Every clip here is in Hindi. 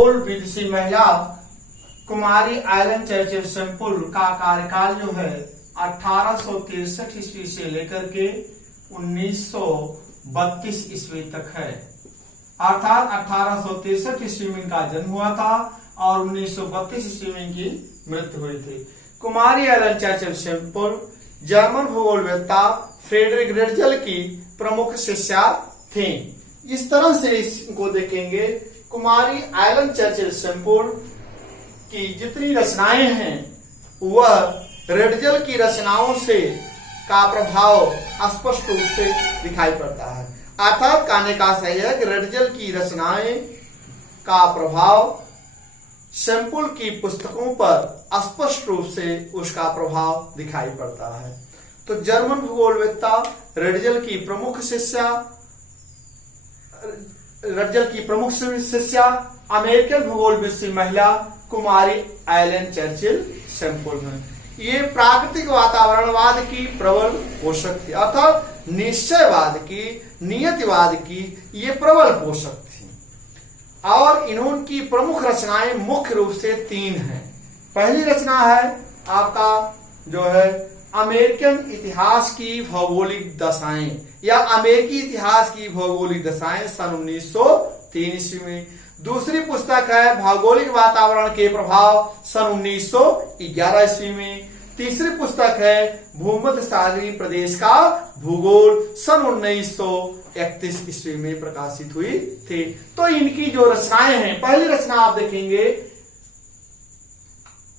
खगोल विदुषी महिला कुमारी एलन चर्चिल सेम्पुल का कार्यकाल जो है 1863 ईस्वी से लेकर के 1932 ईस्वी तक है। अर्थात 1863 ईस्वी में इनका जन्म हुआ था और 1932 ईस्वी में इनकी मृत्यु हुई थी। कुमारी एलन चर्चिल सेम्पुल जर्मन भूगोलवेत्ता फ्रेडरिक रेडजल की प्रमुख शिष्या थी। इस तरह से इसको देखेंगे, कुमारी एलन चर्चिल सेम्पुल की जितनी रचनाएं हैं वह रेडजल की रचनाओं से का प्रभाव स्पष्ट रूप से दिखाई पड़ता है। अर्थात कहने का सही है कि रेडजल की रचनाएं का प्रभाव सेम्पुल की पुस्तकों पर स्पष्ट रूप से उसका प्रभाव दिखाई पड़ता है। तो जर्मन भूगोलवेत्ता रेडजल की प्रमुख शिष्या अमेरिकन भूगोल विदुषी महिला कुमारी एलन चर्चिल सेम्पुल है। ये प्राकृतिक वातावरणवाद की प्रबल पोषक थी, अर्थात निश्चयवाद की, नियतिवाद की ये प्रबल पोषक थी। और इन्होंने प्रमुख रचनाएं मुख्य रूप से 3 हैं। पहली रचना है आपका जो है अमेरिकन इतिहास की भौगोलिक दशाएं या अमेरिकी इतिहास की भौगोलिक दशाएं सन 1903 ईस्वी में। दूसरी पुस्तक है भौगोलिक वातावरण के प्रभाव सन 1911 ईस्वी में। तीसरी पुस्तक है भूमध्य सागरीय प्रदेश का भूगोल सन 1931 ईस्वी में प्रकाशित हुई थी। तो इनकी जो रचनाएं हैं, पहली रचना आप देखेंगे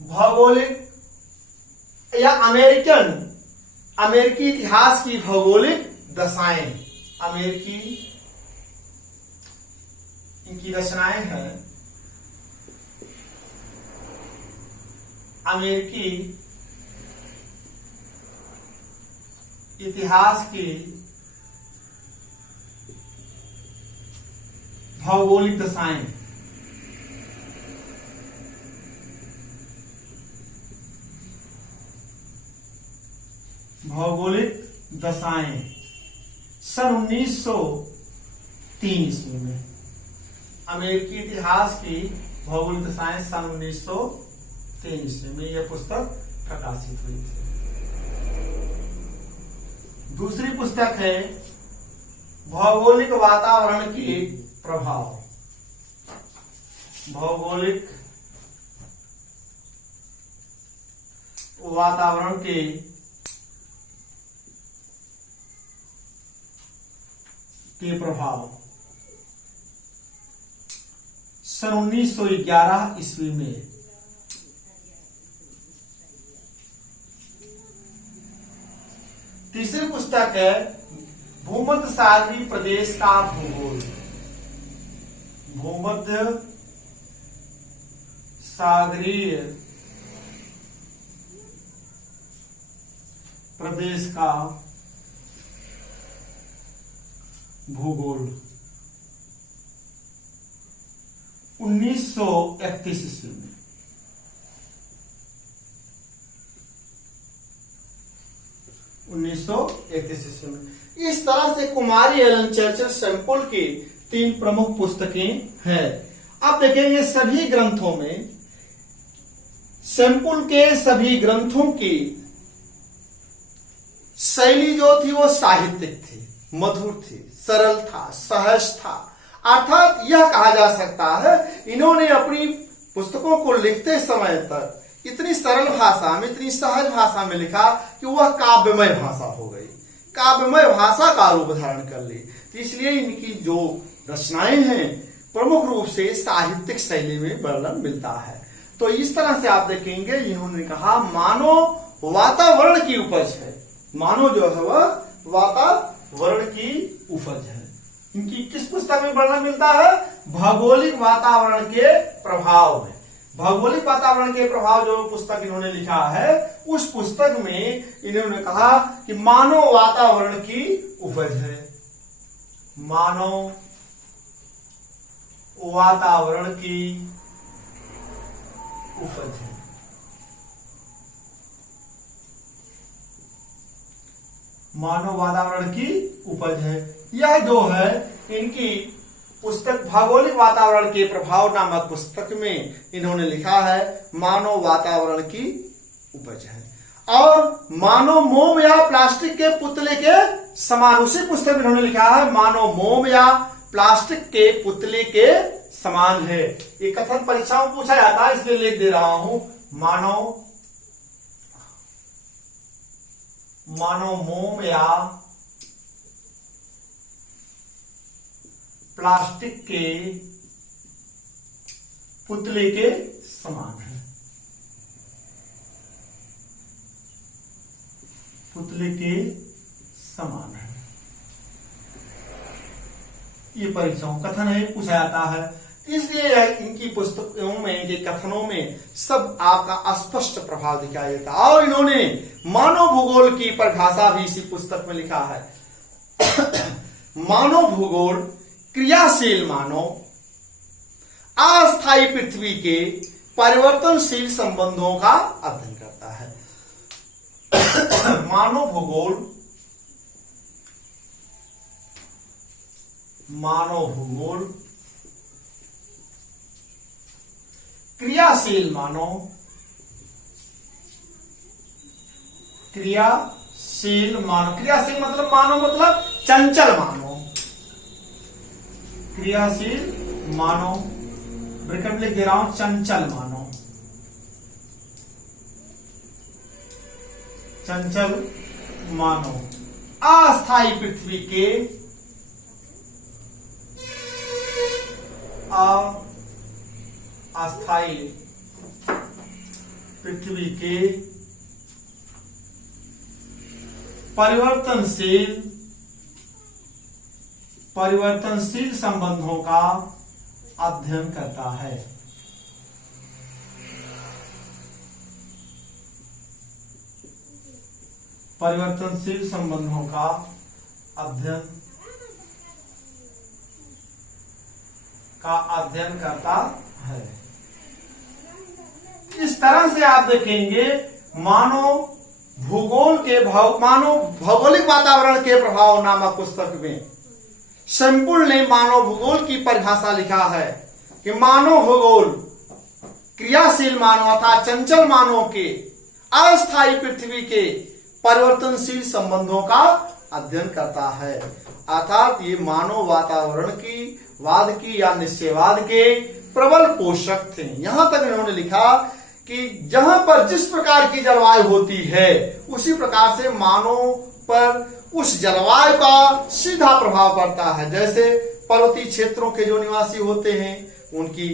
भौगोलिक या अमेरिकी इतिहास की भौगोलिक दशाएं, अमेरिकी इनकी रचनाएं हैं अमेरिकी इतिहास की भौगोलिक दशाएं। भौगोलिक दशाएं सन 1903 ईस्वी में। अमेरिकी इतिहास की भौगोलिक दशाएं सन 1903 ईस्वी में यह पुस्तक प्रकाशित हुई थी। दूसरी पुस्तक है भौगोलिक वातावरण के प्रभाव, भौगोलिक वातावरण के प्रभाव सन 1911 ईस्वी में। तीसरी पुस्तक है भूमध्य सागरीय प्रदेश का भूगोल, भूमध्य सागरीय प्रदेश का भूगोल 1931 ईस्वी में। इस तरह से कुमारी एलन चर्चिल सेम्पुल की 3 प्रमुख पुस्तकें हैं। आप देखेंगे सभी ग्रंथों में सेम्पुल के सभी ग्रंथों की शैली जो थी वो साहित्यिक थी, मधुर थी, सरल था, सहज था। अर्थात यह कहा जा सकता है इन्होंने अपनी पुस्तकों को लिखते समय तक इतनी सरल भाषा में, इतनी सहज भाषा में लिखा कि वह काव्यमय भाषा हो गई, काव्यमय भाषा का रूप धारण कर ली। तो इसलिए इनकी जो रचनाएं हैं प्रमुख रूप से साहित्यिक शैली में वर्णन मिलता है। तो इस तरह से आप देखेंगे इन्होंने कहा मानव वातावरण की उपज है, मानव जो है वह वातावरण की उपज है। इनकी किस पुस्तक में वर्णन मिलता है? भौगोलिक वातावरण के प्रभाव में। भौगोलिक वातावरण के प्रभाव जो पुस्तक इन्होंने लिखा है उस पुस्तक में इन्होंने कहा कि मानव वातावरण की उपज है, मानव वातावरण की उपज है। मानव वातावरण की उपज है। यह जो है इनकी पुस्तक भौगोलिक वातावरण के प्रभाव नामक पुस्तक में इन्होंने लिखा है मानव वातावरण की उपज है। और मानव मोम या प्लास्टिक के पुतले के समान, उसी पुस्तक में इन्होंने लिखा है मानव मोम या प्लास्टिक के पुतले के समान है। ये कथन परीक्षाओं में पूछा जाता है, इसलिए लिख दे रहा हूं मानव मोम या प्लास्टिक के पुतले के समान है, पुतले के समान है। ये परीक्षाओं कथन है, पूछा जाता है, इसलिए इनकी पुस्तकों में, इनके कथनों में सब आपका स्पष्ट प्रभाव दिखाई देता है। और इन्होंने मानव भूगोल की परिभाषा भी इसी पुस्तक में लिखा है मानव भूगोल क्रियाशील मानव अस्थायी पृथ्वी के परिवर्तनशील संबंधों का अध्ययन करता है। मानव भूगोल क्रियाशील मानव, क्रियाशील मतलब मानव मतलब चंचल मानव, क्रियाशील मानव, ब्रैकेट में लिख दे रहा हूं चंचल मानव, चंचल मानव अस्थायी पृथ्वी के अस्थायी पृथ्वी के परिवर्तनशील संबंधों का अध्ययन करता है। परिवर्तनशील संबंधों का अध्ययन करता है। इस तरह से आप देखेंगे मानव भौगोलिक वातावरण के प्रभाव नामक पुस्तक में सेम्पुल ने मानव भूगोल की परिभाषा लिखा है कि मानव भूगोल क्रियाशील मानव अर्थात चंचल मानव के अस्थायी पृथ्वी के परिवर्तनशील संबंधों का अध्ययन करता है। अर्थात ये मानव वातावरण की वाद की या निश्चयवाद के प्रबल पोषक थे। यहां तक इन्होंने लिखा कि जहां पर जिस प्रकार की जलवायु होती है उसी प्रकार से मानव पर उस जलवायु का सीधा प्रभाव पड़ता है। जैसे पर्वतीय क्षेत्रों के जो निवासी होते हैं उनकी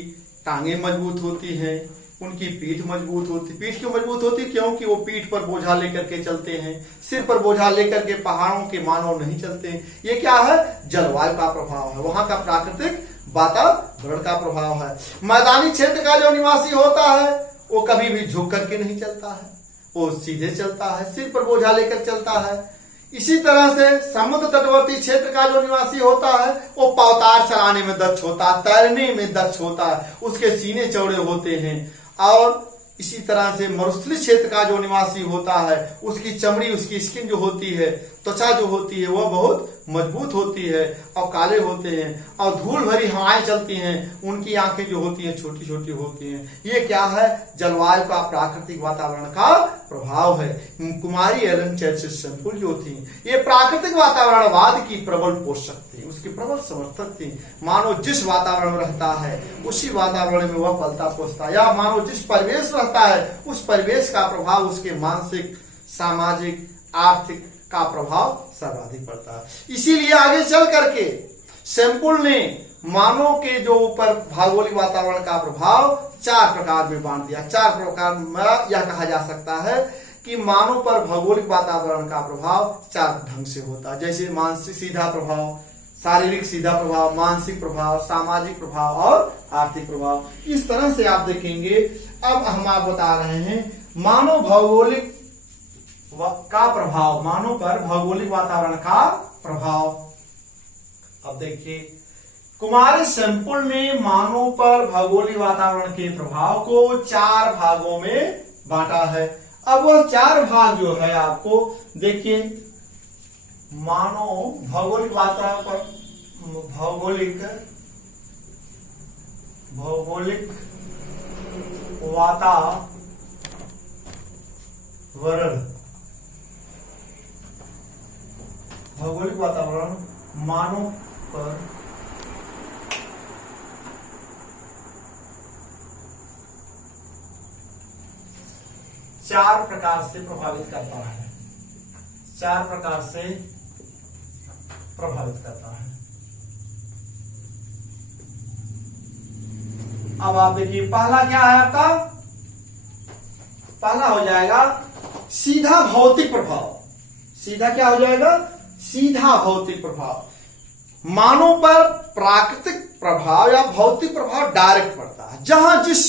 टांगें मजबूत होती हैं, उनकी पीठ मजबूत होती। पीठ क्यों मजबूत होती? क्योंकि वो पीठ पर बोझा लेकर के चलते हैं। सिर पर बोझा लेकर के पहाड़ों के मानव नहीं चलते हैं। ये क्या है? जलवायु का प्रभाव है, वहां का प्राकृतिक वातावरण का प्रभाव है। मैदानी क्षेत्र का जो निवासी होता है वो कभी भी झुक करके नहीं चलता है, वो सीधे चलता है, सिर पर बोझा लेकर चलता है। इसी तरह से समुद्र तटवर्ती क्षेत्र का जो निवासी होता है वो पवतार चलाने में दक्ष होता है, तैरने में दक्ष होता है, उसके सीने चौड़े होते हैं। और इसी तरह से मरुस्थलीय क्षेत्र का जो निवासी होता है उसकी चमड़ी, उसकी स्किन जो होती है, त्वचा जो होती है वह बहुत मजबूत होती है और काले होते हैं और धूल भरी हवाएं चलती हैं, उनकी आंखें जो होती हैं छोटी छोटी होती हैं। ये क्या है? जलवायु का प्राकृतिक वातावरण का प्रभाव है। कुमारी एलन चर्चिल सेम्पुल जो थी ये प्राकृतिक वातावरणवाद की प्रबल पोषक थी, उसकी प्रबल समर्थक थी। मानव जिस वातावरण में रहता है उसी वातावरण में वह पलता पोसता, या मानव जिस परिवेश रहता है उस परिवेश का प्रभाव उसके मानसिक, सामाजिक, आर्थिक का प्रभाव सर्वाधिक पड़ता है। इसीलिए आगे चल करके सेम्पुल ने मानव के जो ऊपर भौगोलिक वातावरण का प्रभाव 4 प्रकार में बांट दिया। 4 प्रकार में यह कहा जा सकता है कि मानव पर भौगोलिक वातावरण का प्रभाव 4 ढंग से होता है। जैसे मानसिक सीधा प्रभाव, शारीरिक सीधा प्रभाव, मानसिक प्रभाव, सामाजिक प्रभाव और आर्थिक प्रभाव। इस तरह से आप देखेंगे। अब हम आप बता रहे हैं मानव भौगोलिक का प्रभाव, मानव पर भौगोलिक वातावरण का प्रभाव। अब देखिए कुमारी सेम्पुल ने मानव पर भौगोलिक वातावरण के प्रभाव को 4 भागों में बांटा है। अब वह 4 भाग जो है आपको देखिए, मानव भौगोलिक वातावरण पर भौगोलिक भौगोलिक वातावरण, भौगोलिक वातावरण मानव पर चार प्रकार से प्रभावित करता है, चार प्रकार से प्रभावित करता है। अब आप देखिए पहला क्या है आपका, पहला हो जाएगा सीधा भौतिक प्रभाव। सीधा क्या हो जाएगा, सीधा भौतिक प्रभाव। मानव पर प्राकृतिक प्रभाव या भौतिक प्रभाव डायरेक्ट पड़ता है। जहां जिस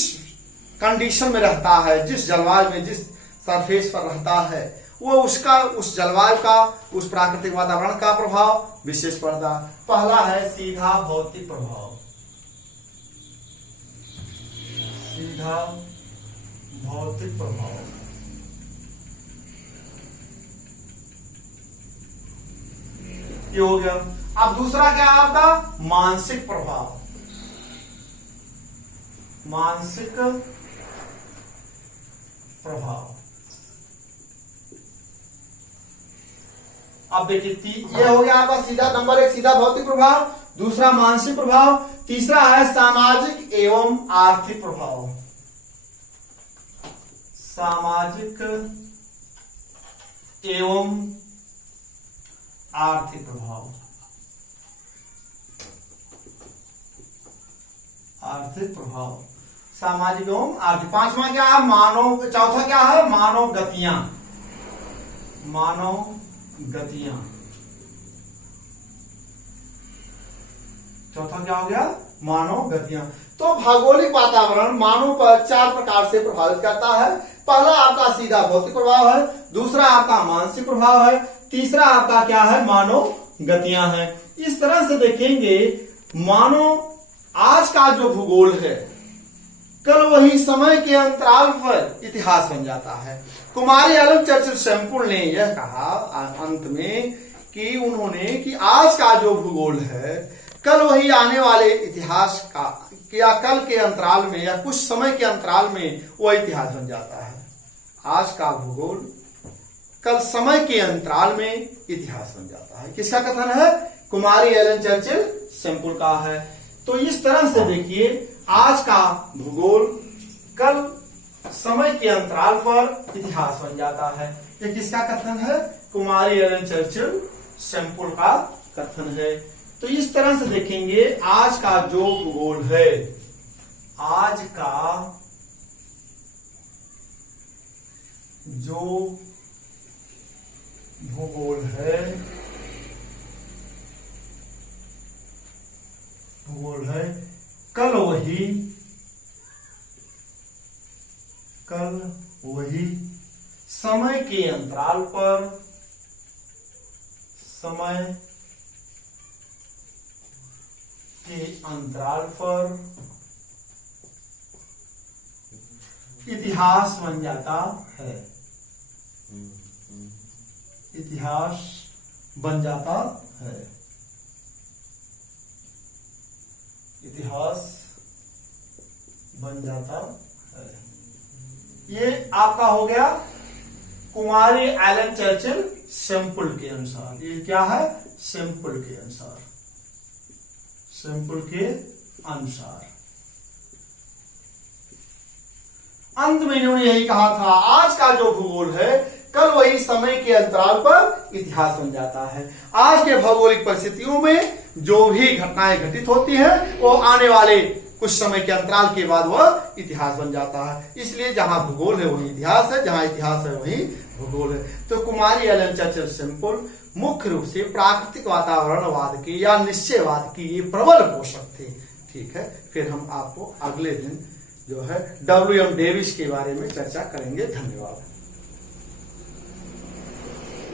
कंडीशन में रहता है, जिस जलवायु में, जिस सरफेस पर रहता है, वो उसका, उस जलवायु का, उस प्राकृतिक वातावरण का प्रभाव विशेष पड़ता है। पहला है सीधा भौतिक प्रभाव, सीधा भौतिक प्रभाव। ये हो गया। अब दूसरा क्या है आपका, मानसिक प्रभाव। मानसिक प्रभाव। अब देखिए ये हो गया आपका सीधा, नंबर एक सीधा भौतिक प्रभाव, दूसरा मानसिक प्रभाव, तीसरा है सामाजिक एवं आर्थिक प्रभाव। सामाजिक एवं आर्थिक प्रभाव, आर्थिक प्रभाव, सामाजिक एवं आर्थिक। पांचवा क्या है, मानव, चौथा क्या है, मानव गतियां, मानव गतियां। चौथा क्या हो गया, मानव गतियां। तो भौगोलिक वातावरण मानव पर चार प्रकार से प्रभावित करता है। पहला आपका सीधा भौतिक प्रभाव है, दूसरा आपका मानसिक प्रभाव है, तीसरा आपका क्या है, मानव गतियां हैं। इस तरह से देखेंगे मानो आज का जो भूगोल है कल वही समय के अंतराल पर इतिहास बन जाता है। कुमारी एलन चर्चिल सेम्पुल ने यह कहा अंत में कि उन्होंने कि आज का जो भूगोल है कल वही आने वाले इतिहास का, या कल के अंतराल में या कुछ समय के अंतराल में वह इतिहास बन जाता है। आज का भूगोल कल समय के अंतराल में इतिहास बन जाता है। किसका कथन है, कुमारी एलन चर्चिल सेम्पुल का है। तो इस तरह से देखिए आज का भूगोल कल समय के अंतराल पर इतिहास बन जाता है। ये किसका कथन है, कुमारी एलन चर्चिल सेम्पुल का कथन है। तो इस तरह से देखेंगे आज का जो भूगोल है, आज का जो भूगोल है, भूगोल है कल वही समय के अंतराल पर, समय के अंतराल पर इतिहास बन जाता है, इतिहास बन जाता है, इतिहास बन जाता है। ये आपका हो गया कुमारी एलन चर्चिल सेम्पुल के अनुसार। ये क्या है, सेम्पुल के अनुसार, सेम्पुल के अनुसार। अंत में इन्होंने यही कहा था आज का जो भूगोल है कल वही समय के अंतराल पर इतिहास बन जाता है। आज के भौगोलिक परिस्थितियों में जो भी घटनाएं घटित होती हैं वो आने वाले कुछ समय के अंतराल के बाद वह इतिहास बन जाता है। इसलिए जहां भूगोल है वही इतिहास है, जहां इतिहास है वही भूगोल है। तो कुमारी एलन चर्चिल सेम्पुल मुख्य रूप से प्राकृतिक वातावरणवाद के या निश्चयवाद की ये प्रबल पोषक थे। ठीक है, फिर हम आपको अगले दिन जो है W.M. डेविस के बारे में चर्चा करेंगे। धन्यवाद।